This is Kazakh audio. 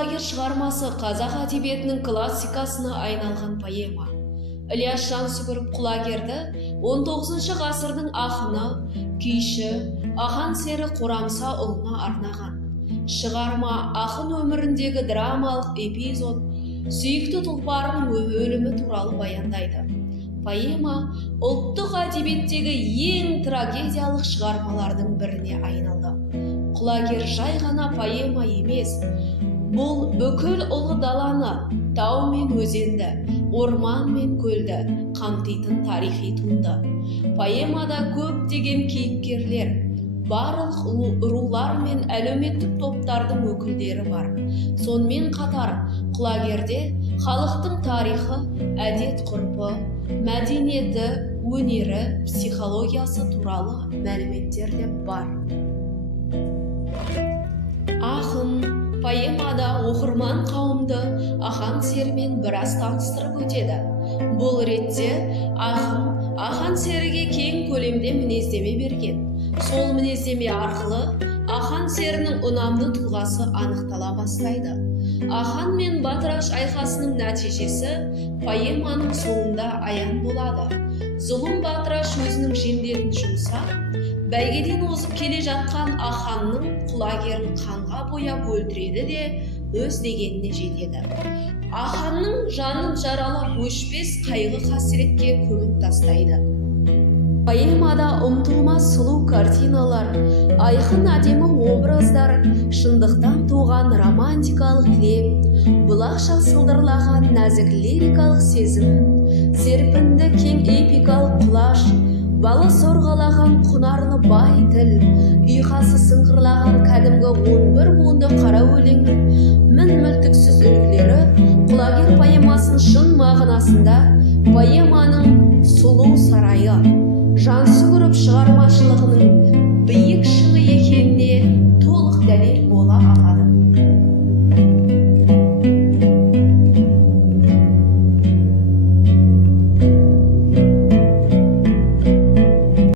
құлагер шығармасы қазақ әдебиетінің классикасына айналған поэма. Ілияс Жансүгіров құлагерді 19 ғасырдың ақыны, күйші, ақан сері Қорамса ұлына арнаған. Шығарма ақын өміріндегі драмалық эпизод, сүйікті тұлпарының өлімі туралы баяндайды. Поэма ұлттық әдебиеттегі ең трагедиялық шығармалардың біріне айналды. Құлагер жай ғана поэма емес, бұл бүкіл ұлы даланы, тау мен өзенді, орман мен көлді қамтитын тарихи туынды. Поэмада көптеген кейіпкерлер, барлық рулар мен әлеуметтік топтардың өкілдері бар. Сонымен қатар құлагерде халықтың тарихы, әдет-ғұрпы, мәдениеті, өнері, психологиясы туралы мәліметтер де бар. Ақын поэмада оқырман қауымды ақан серімен біраз таныстырып өтеді. Бұл ретте ақан серіге кең көлемде мінездеме берген. Сол мінездеме арқылы ақан серінің ұнамды тұлғасы анықтала бастайды. Ақан мен батыраш айқасының нәтижесі поэманың соңында аян болады. Зұлым батыраш өзінің жендетін жұмсап, бәйгеден озып келе жатқан аханның құлагерін қанға бояп өлтіреді де өз дегеніне жетеді. Аханның жанын жаралап өшпес қайғы қасіретке көміп тастайды. Поэмада ұмытылмас сұлу картиналар, айқын әдемі образдар, шындықтан туған романтикалық леп, бұлақша сылдырлаған нәзік лирикалық сезім, серпінді кең эпикалық құлаш, балы сорғалаған құнарлы бай тіл, ұйқасы сыңғырлаған кәдімгі 11 буынды қара өлеңнің мін-мүлтіксіз үлгілері құлагер поэмасын шын мағынасында поэманың сұлу сарайы, Жансүгіров шығармашылығының